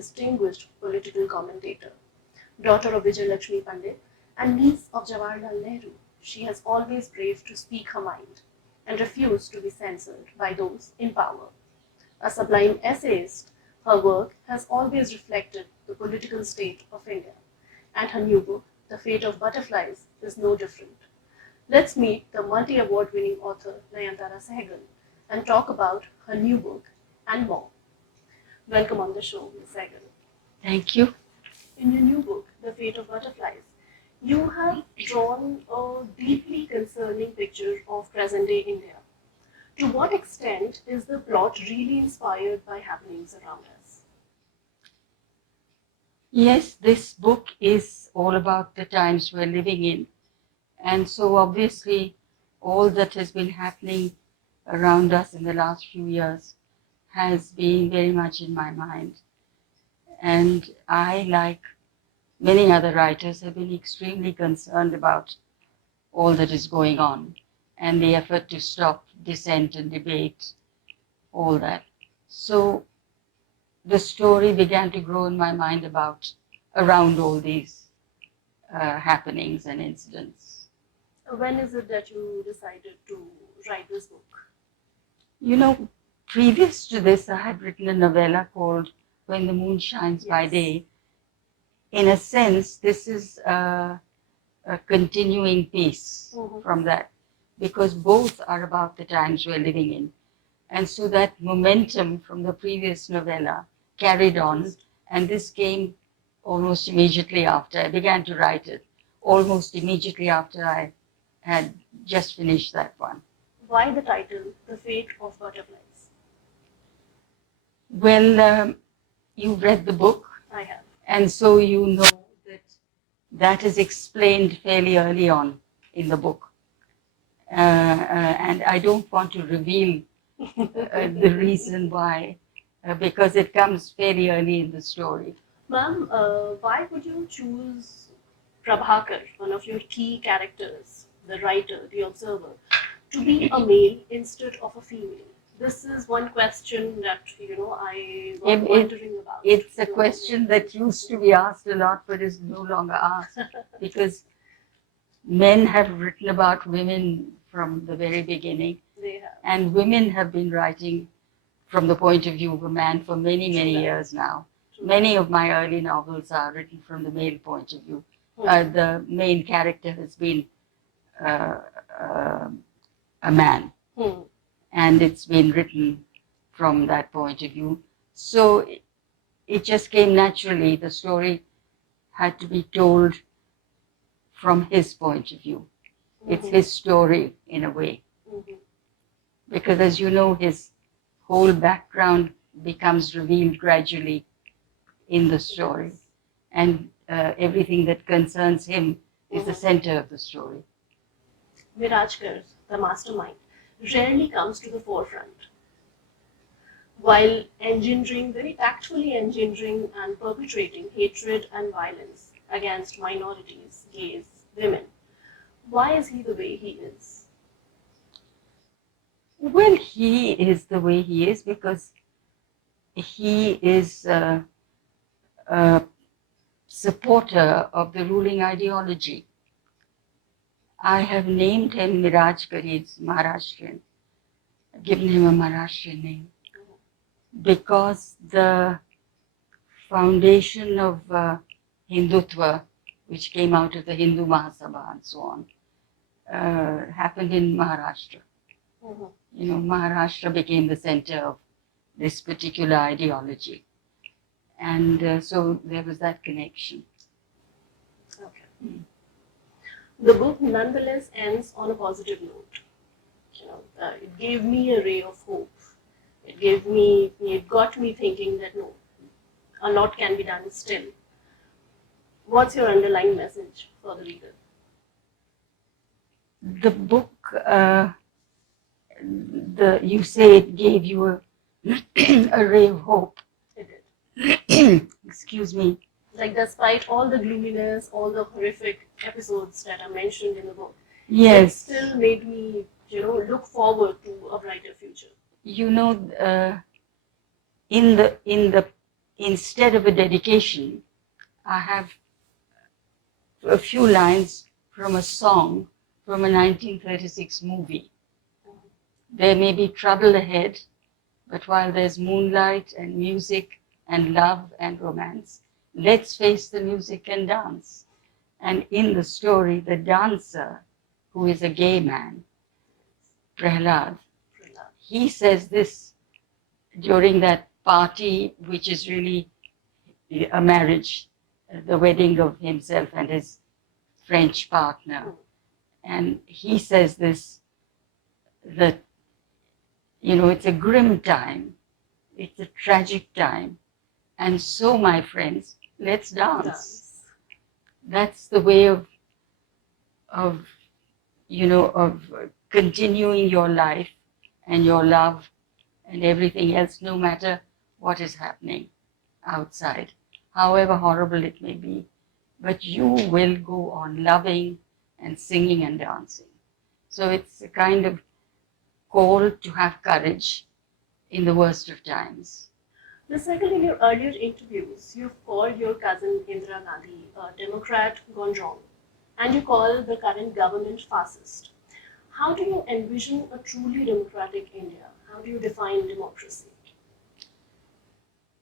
distinguished political commentator. Daughter of Vijay Lakshmi Pandit and niece of Jawaharlal Nehru, she has always braved to speak her mind and refused to be censored by those in power. A sublime essayist, her work has always reflected the political state of India, and her new book, The Fate of Butterflies, is no different. Let's meet the multi-award winning author Nayantara Sahgal and talk about her new book and more. Welcome on the show, Ms. Sahgal. Thank you. In your new book, The Fate of Butterflies, you have drawn a deeply concerning picture of present-day India. To what extent is the plot really inspired by happenings around us? Yes, this book is all about the times we're living in. And so obviously all that has been happening around us in the last few years has been very much in my mind. And I, like many other writers, have been extremely concerned about all that is going on and the effort to stop dissent and debate, all that. So the story began to grow in my mind around all these happenings and incidents. When is it that you decided to write this book? You know, previous to this, I had written a novella called When the Moon Shines by Day. In a sense, this is a continuing piece from that, because both are about the times we're living in. And so that momentum from the previous novella carried on, and this came almost immediately after. I began to write it almost immediately after I had just finished that one. Why the title, The Fate of Butterflies? Well, you read the book. I have. And so you know that is explained fairly early on in the book. And I don't want to reveal the reason why, because it comes fairly early in the story. Ma'am, why would you choose Prabhakar, one of your key characters, the writer, the observer, to be a male instead of a female? This is one question that, I was wondering about. It's a question that used to be asked a lot, but is no longer asked, because men have written about women from the very beginning. They have. And women have been writing from the point of view of a man for many, many years now. Many of my early novels are written from the male point of view. The main character has been a man. And it's been written from that point of view. So it just came naturally. The story had to be told from his point of view. It's his story in a way. Because as you know, his whole background becomes revealed gradually in the story. And everything that concerns him is the center of the story. Mirajkar, the mastermind, rarely comes to the forefront. While very tactfully engendering and perpetrating hatred and violence against minorities, gays, women, why is he the way he is? Well, he is the way he is because he is a supporter of the ruling ideology. I have named him Mirajkar, he's Maharashtrian. I've given him a Maharashtrian name because the foundation of Hindutva, which came out of the Hindu Mahasabha and so on, happened in Maharashtra. You know, Maharashtra became the center of this particular ideology. And so there was that connection. Okay. The book nonetheless ends on a positive note. It gave me a ray of hope. It got me thinking that no, a lot can be done still. What's your underlying message for the reader? The book, you say it gave you a ray of hope. It did. Excuse me. Like despite all the gloominess, all the horrific episodes that are mentioned in the book, yes, it still made me, look forward to a brighter future. You know, in instead of a dedication, I have a few lines from a song from a 1936 movie. There may be trouble ahead, but while there's moonlight and music and love and romance, let's face the music and dance. And in the story, the dancer, who is a gay man, Prahlad, he says this during that party, which is really a marriage, the wedding of himself and his French partner. And he says this, that, it's a grim time, it's a tragic time. And so, my friends, let's dance. That's the way of continuing your life and your love and everything else, no matter what is happening outside, however horrible it may be. But you will go on loving and singing and dancing. So it's a kind of call to have courage in the worst of times. Ms. Sahgal, in your earlier interviews, you've called your cousin Indira Gandhi a Democrat gone wrong, and you call the current government fascist. How do you envision a truly democratic India? How do you define democracy?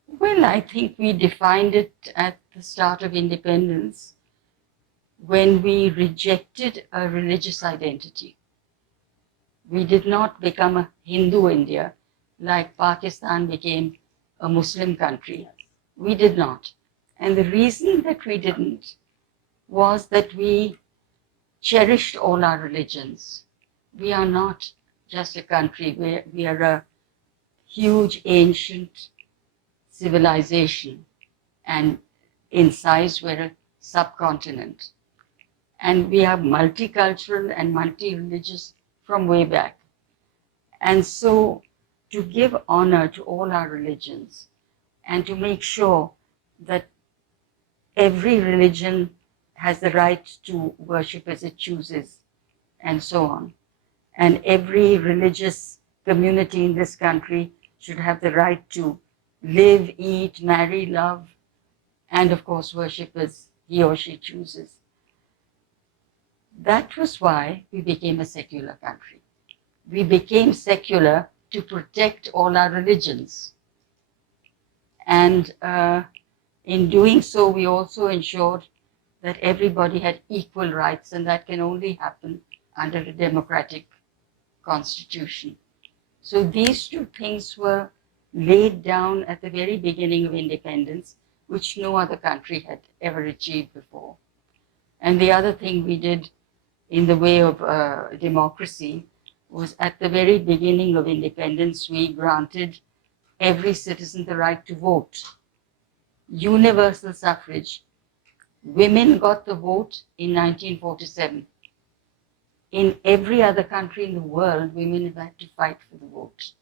Well, I think we defined it at the start of independence when we rejected a religious identity. We did not become a Hindu India like Pakistan became a Muslim country. We did not. And the reason that we didn't was that we cherished all our religions. We are not just a country, we are a huge ancient civilization, and in size we're a subcontinent. And we are multicultural and multi-religious from way back. And so to give honor to all our religions and to make sure that every religion has the right to worship as it chooses and so on. And every religious community in this country should have the right to live, eat, marry, love, and of course worship as he or she chooses. That was why we became a secular country. We became secular to protect all our religions. And in doing so, we also ensured that everybody had equal rights, and that can only happen under a democratic constitution. So these two things were laid down at the very beginning of independence, which no other country had ever achieved before. And the other thing we did in the way of democracy was at the very beginning of independence, we granted every citizen the right to vote. Universal suffrage. Women got the vote in 1947. In every other country in the world, women have had to fight for the vote.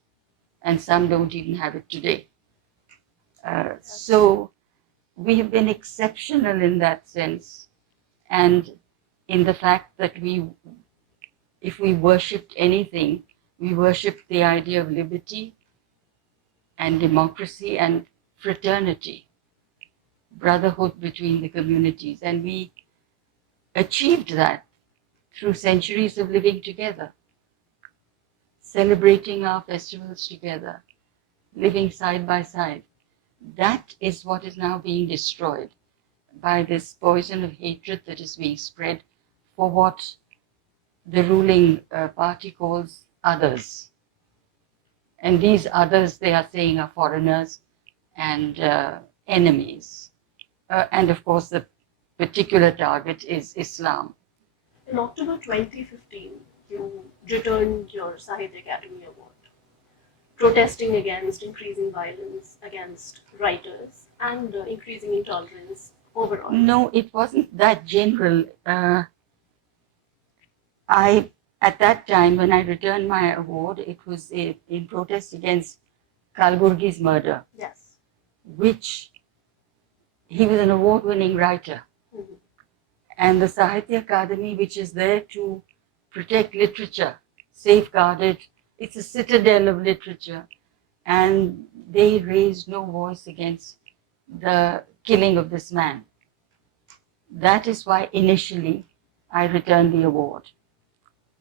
And some don't even have it today. So we have been exceptional in that sense. And in the fact that if we worshipped anything, we worshipped the idea of liberty and democracy and fraternity, brotherhood between the communities. And we achieved that through centuries of living together, celebrating our festivals together, living side by side. That is what is now being destroyed by this poison of hatred that is being spread for what the ruling party calls others. And these others, they are saying, are foreigners and enemies. And of course, the particular target is Islam. In October 2015, you returned your Sahitya Akademi Award, protesting against increasing violence against writers and increasing intolerance overall. No, it wasn't that general. At that time, when I returned my award, it was in protest against Kalburgi's murder. Yes. Which he was an award-winning writer. Mm-hmm. And the Sahitya Akademi, which is there to protect literature, safeguard it, it's a citadel of literature. And they raised no voice against the killing of this man. That is why initially I returned the award.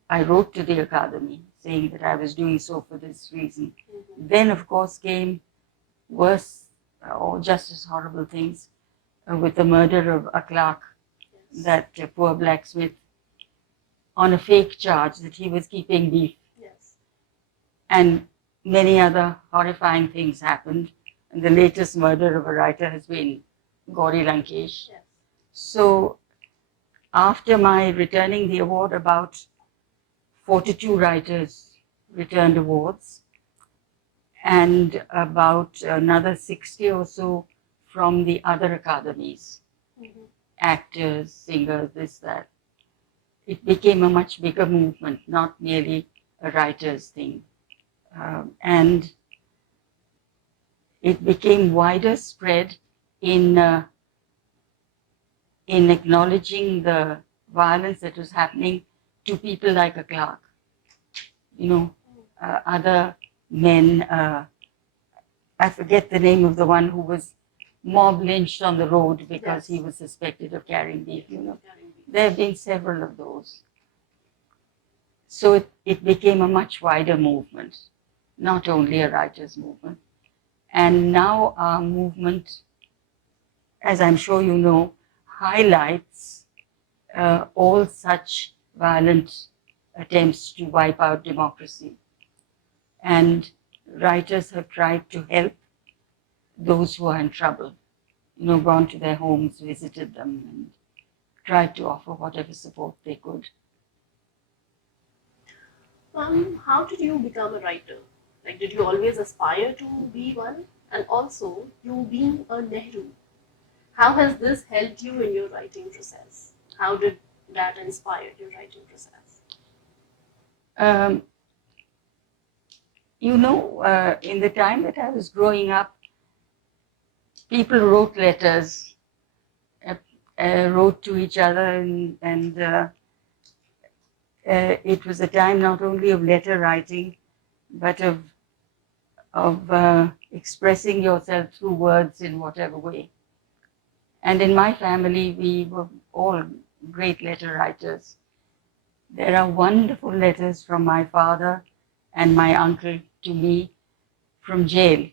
I wrote to the Academy saying that I was doing so for this reason. Then, of course, came worse or just as horrible things with the murder of a clerk, that poor blacksmith, on a fake charge that he was keeping beef. Yes. And many other horrifying things happened. And the latest murder of a writer has been Gauri Lankesh. Yes. So after my returning the award, about 42 writers returned awards, and about another 60 or so from the other academies, actors, singers, this, that. It became a much bigger movement, not merely a writer's thing. And it became wider spread in acknowledging the violence that was happening to people like a clerk. You know, other men, I forget the name of the one who was mob lynched on the road because he was suspected of carrying beef, you know. There have been several of those. So it became a much wider movement, not only a writer's movement. And now our movement, as I'm sure you know, highlights all such violent attempts to wipe out democracy. And writers have tried to help those who are in trouble, you know, gone to their homes, visited them, and tried to offer whatever support they could. How did you become a writer? Like, did you always aspire to be one? And also, you being a Nehru, how has this helped you in your writing process? How did that inspire your writing process? You know, in the time that I was growing up, people wrote letters, wrote to each other, and it was a time not only of letter writing, but of expressing yourself through words in whatever way. And in my family, we were all great letter writers. There are wonderful letters from my father and my uncle to me from jail.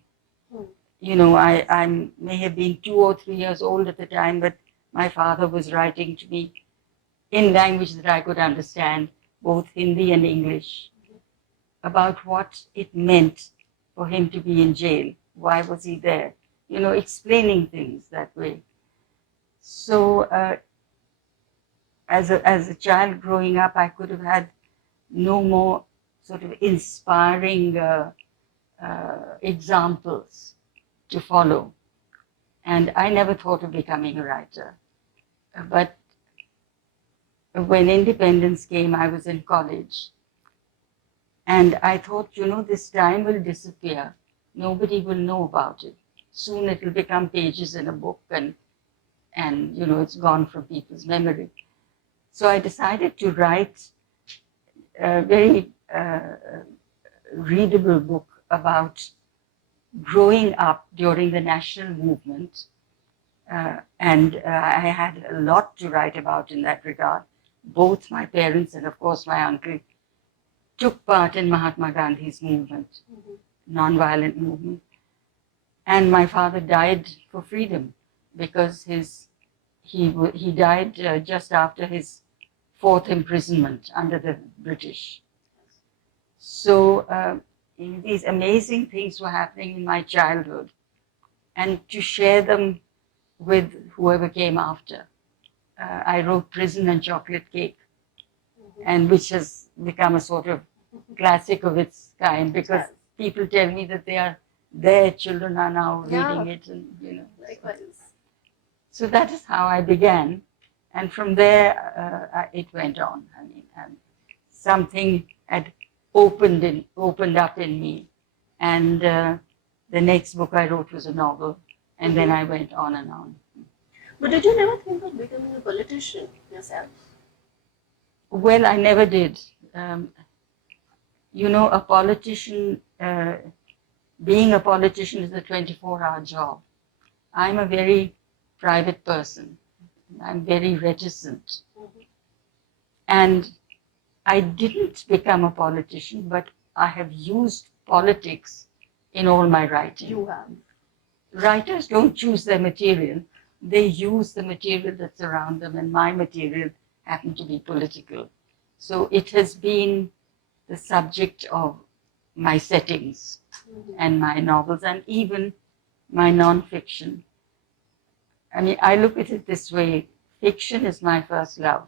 You know, I may have been 2 or 3 years old at the time, but my father was writing to me in language that I could understand, both Hindi and English, about what it meant for him to be in jail. Why was he there? You know, explaining things that way. So as a child growing up, I could have had no more sort of inspiring examples to follow. And I never thought of becoming a writer. But when independence came, I was in college. And I thought, you know, this time will disappear. Nobody will know about it. Soon it will become pages in a book and you know, it's gone from people's memory. So I decided to write a very readable book about growing up during the national movement. And I had a lot to write about in that regard. Both my parents and, of course, my uncle took part in Mahatma Gandhi's movement, non-violent movement. And my father died for freedom because he died just after his 4th imprisonment under the British. So these amazing things were happening in my childhood, and to share them with whoever came after. I wrote Prison and Chocolate Cake, and which has become a sort of classic of its kind, because people tell me that their children are now reading it, and you know. Likewise. So that is how I began, and from there it went on. I mean, something had opened up in me, and the next book I wrote was a novel, and then I went on and on. But did you never think of becoming a politician yourself? Well, I never did. You know, a politician, being a politician is a 24-hour job. I'm a very private person. I'm very reticent. And I didn't become a politician, but I have used politics in all my writing. You have. Writers don't choose their material, they use the material that's around them, and my material happened to be political. So it has been the subject of my settings and my novels and even my non-fiction. I mean, I look at it this way, fiction is my first love.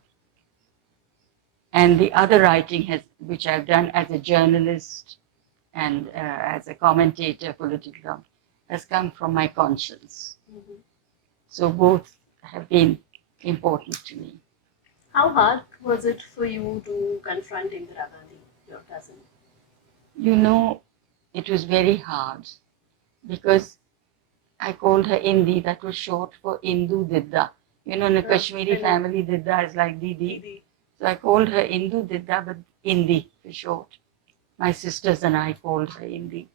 And the other writing which I've done as a journalist and as a commentator, political, has come from my conscience. So both have been important to me. How hard was it for you to confront Indira Gandhi, your cousin? You know, it was very hard because I called her Indi, that was short for Indu Didda. You know, in a Kashmiri family, Didda is like Didi. So I called her Indu Didda, but Indi for short. My sisters and I called her Indi.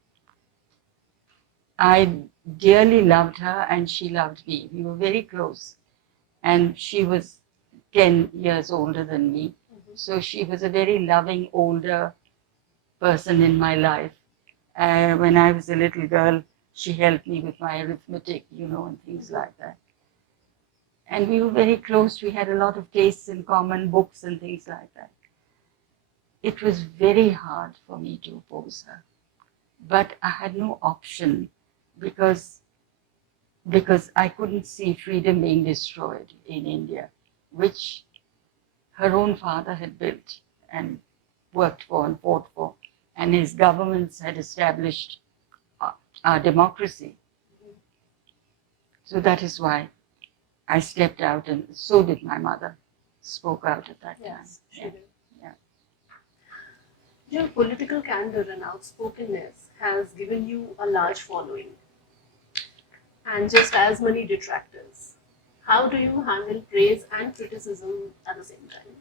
I dearly loved her and she loved me. We were very close. And she was 10 years older than me. So she was a very loving, older person in my life. When I was a little girl, she helped me with my arithmetic, you know, and things like that. And we were very close. We had a lot of tastes in common, books and things like that. It was very hard for me to oppose her. But I had no option because I couldn't see freedom being destroyed in India, which her own father had built and worked for and fought for. And his governments had established our democracy. So that is why I stepped out, and so did my mother, spoke out at that time. Yes, she did. Yeah. Your political candor and outspokenness has given you a large following and just as many detractors. How do you handle praise and criticism at the same time?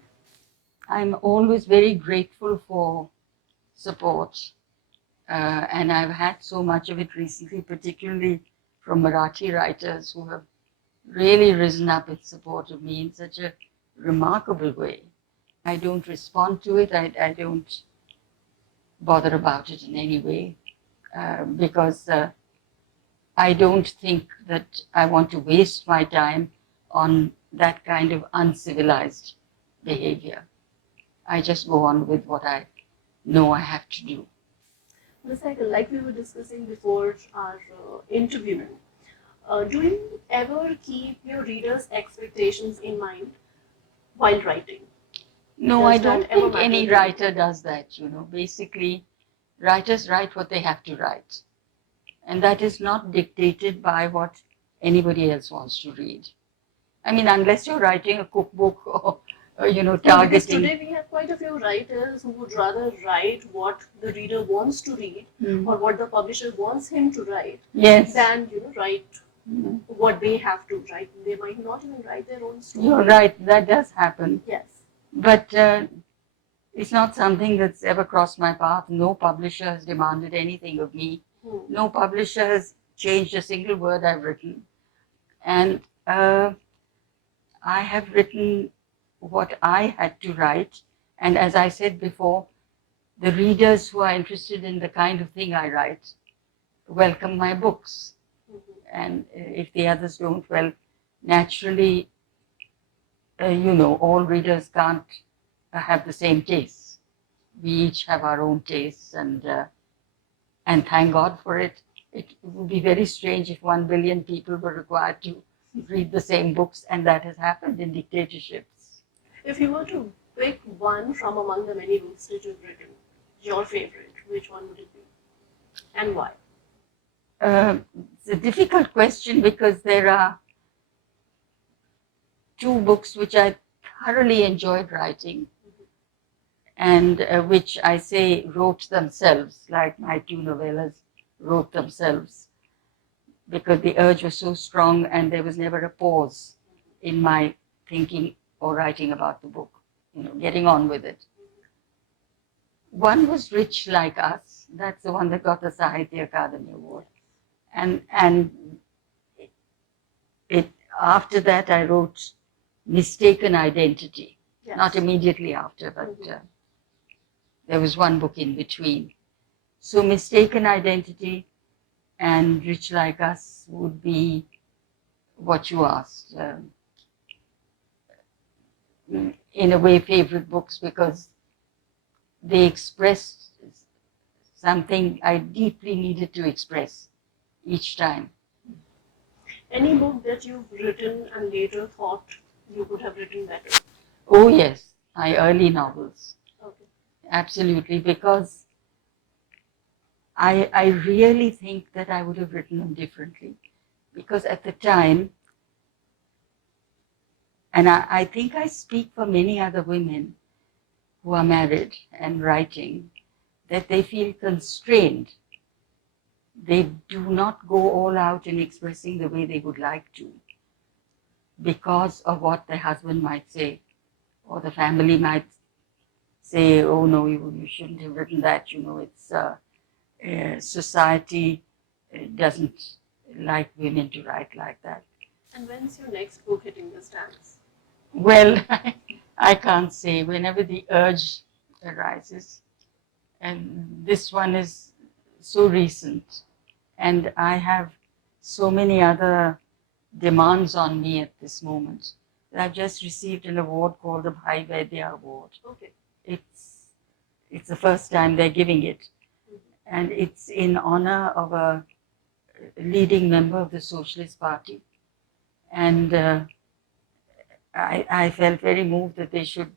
I'm always very grateful for support, and I've had so much of it recently, particularly from Marathi writers who have really risen up in support of me in such a remarkable way. I don't respond to it. I don't bother about it in any way because I don't think that I want to waste my time on that kind of uncivilized behavior. I just go on with what I know I have to do. Ms. Sahgal, like we were discussing before our interview, do you ever keep your readers' expectations in mind while writing? No, Does I don't that ever think matter any to you? writer does that, you know. Basically, writers write what they have to write. And that is not dictated by what anybody else wants to read. I mean, unless you're writing a cookbook or you know, No, because targeting. today we have quite a few writers who would rather write what the reader wants to read or what the publisher wants him to write Yes. than, you know, write what they have to write. They might not even write their own story. You're right, that does happen. Yes. But it's not something that's ever crossed my path. No publisher has demanded anything of me. No publisher has changed a single word I've written. And I have written what I had to write. And as I said before, the readers who are interested in the kind of thing I write welcome my books. And if the others don't, well, naturally, you know, all readers can't have the same tastes. We each have our own tastes, and thank God for it. It would be very strange if 1 billion people were required to read the same books, and that has happened in dictatorships. If you were to pick one from among the many books that you've written, your favorite, which one would it be? And why? It's a difficult question because there are two books which I thoroughly enjoyed writing and which I say wrote themselves, like my two novellas wrote themselves, because the urge was so strong and there was never a pause in my thinking or writing about the book, you know, getting on with it. One was Rich Like Us. That's the one that got the Sahitya Akademi Award. And after that, I wrote Mistaken Identity. Yes. Not immediately after, but there was one book in between. So Mistaken Identity and Rich Like Us would be what you asked. In a way, favorite books because they expressed something I deeply needed to express each time. Any book that you've written and later thought you could have written better? Oh yes, my early novels. Okay. Absolutely, because I really think that I would have written them differently. Because at the time, and I think I speak for many other women who are married and writing, that they feel constrained. They do not go all out in expressing the way they would like to because of what their husband might say or the family might say, oh no, you shouldn't have written that, it's society doesn't like women to write like that. And when's your next book hitting the stands? Well, I can't say. Whenever the urge arises, and this one is so recent, and I have so many other demands on me at this moment. I've just received an award called the Bhai Award. Okay. It's the first time they're giving it, and it's in honor of a leading member of the Socialist Party. And I felt very moved that they should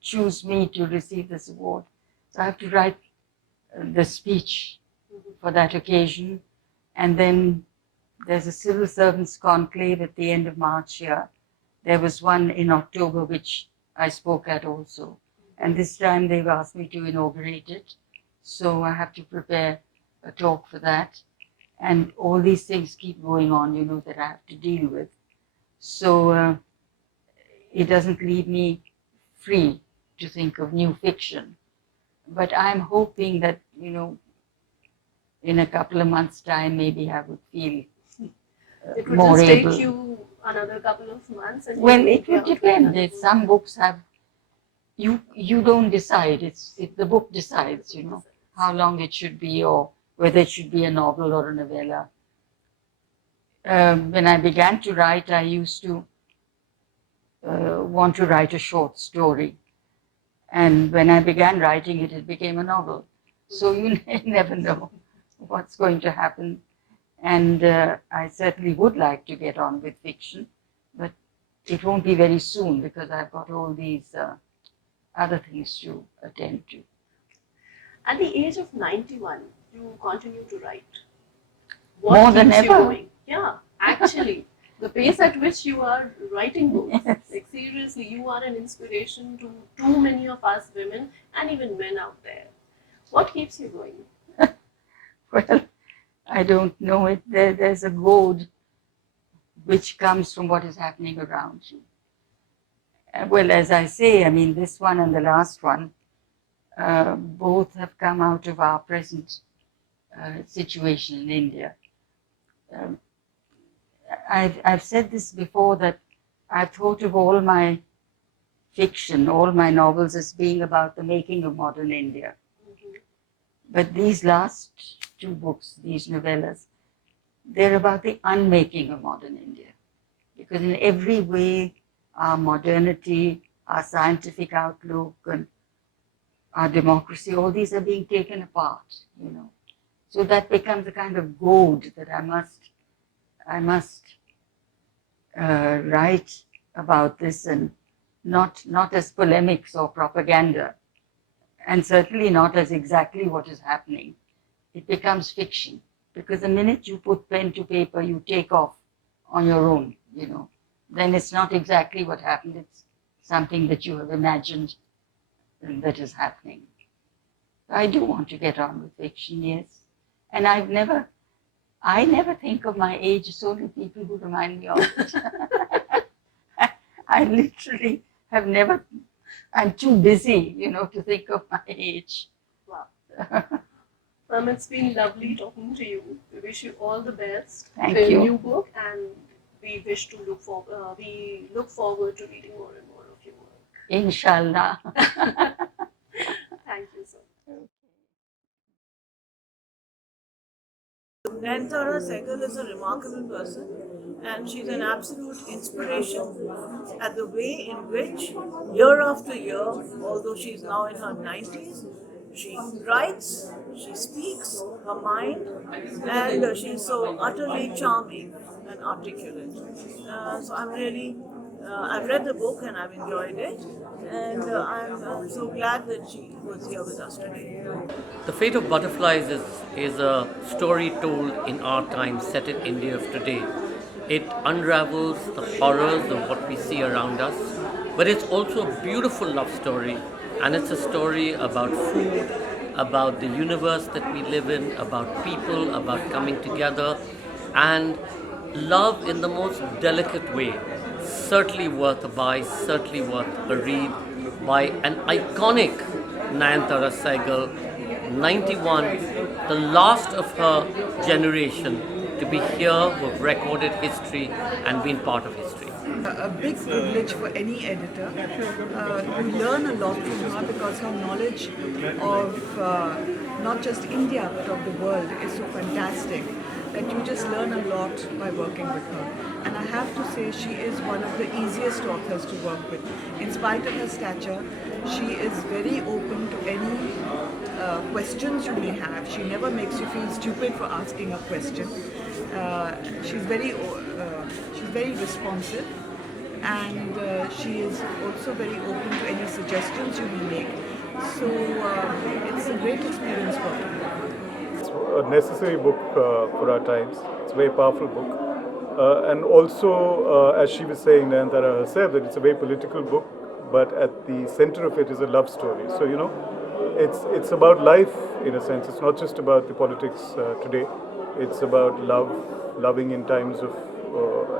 choose me to receive this award. So I have to write the speech for that occasion. And then there's a civil servants conclave at the end of March here. There was one in October, which I spoke at also. And this time they've asked me to inaugurate it. So I have to prepare a talk for that. And all these things keep going on, that I have to deal with. So it doesn't leave me free to think of new fiction. But I'm hoping that, in a couple of months' time, maybe I would feel it would more just able. take you another couple of months. And well, it would depend. Some books have, you don't decide. The book decides, how long it should be or whether it should be a novel or a novella. When I began to write, I used to want to write a short story. And when I began writing it, it became a novel. So you never know what's going to happen. And I certainly would like to get on with fiction, but it won't be very soon because I've got all these other things to attend to. At the age of 91, you continue to write. More than keeps you ever. going? Yeah, actually, the pace at which you are writing books, Yes. like seriously, you are an inspiration to too many of us women and even men out there. What keeps you going? Well, I don't know it. There's a goad which comes from what is happening around you. Well, as I say, I mean, this one and the last one, both have come out of our present situation in India. I've said this before, that I've thought of all my fiction, all my novels as being about the making of modern India. But these last two books, these novellas, they're about the unmaking of modern India. Because in every way, our modernity, our scientific outlook, and our democracy, all these are being taken apart, So that becomes a kind of goad that I must write about this, and not as polemics or propaganda, and certainly not as exactly what is happening. It becomes fiction, because the minute you put pen to paper, you take off on your own, then it's not exactly what happened. It's something that you have imagined that is happening. I do want to get on with fiction, yes. And I never think of my age. It's only people who remind me of it. I literally have never, I'm too busy, to think of my age. Wow. It's been lovely talking to you. We wish you all the best Thank for your you. new book and we look forward to reading more and more of your work. Inshallah. Thank you, sir. Nayantara Sahgal is a remarkable person, and she's an absolute inspiration at the way in which, year after year, although she's now in her 90s, she writes, she speaks her mind, and she's so utterly charming and articulate. So I've read the book and I've enjoyed it, and I'm so glad that she was here with us today. The Fate of Butterflies is a story told in our time, set in India of today. It unravels the horrors of what we see around us, but it's also a beautiful love story, and it's a story about food, about the universe that we live in, about people, about coming together, and love in the most delicate way. Certainly worth a buy, certainly worth a read by an iconic Nayantara Sahgal, 91, the last of her generation to be here who have recorded history and been part of history. A big privilege for any editor. You learn a lot from her because her knowledge of not just India but of the world is so fantastic that you just learn a lot by working with her. And I have to say she is one of the easiest authors to work with. In spite of her stature, she is very open to any questions you may have. She never makes you feel stupid for asking a question. She's very responsive, and she is also very open to any suggestions you may make. So it's a great experience for her. It's a necessary book for our times. It's a very powerful book. And also, as she was saying, Nayantara herself, that it's a very political book, but at the center of it is a love story. So, it's about life in a sense. It's not just about the politics today. It's about loving in times of,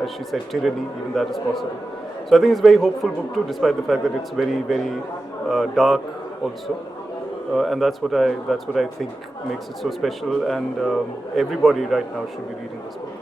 as she said, tyranny, even that is possible. So I think it's a very hopeful book too, despite the fact that it's very, very dark also. And that's what I think makes it so special, and everybody right now should be reading this book.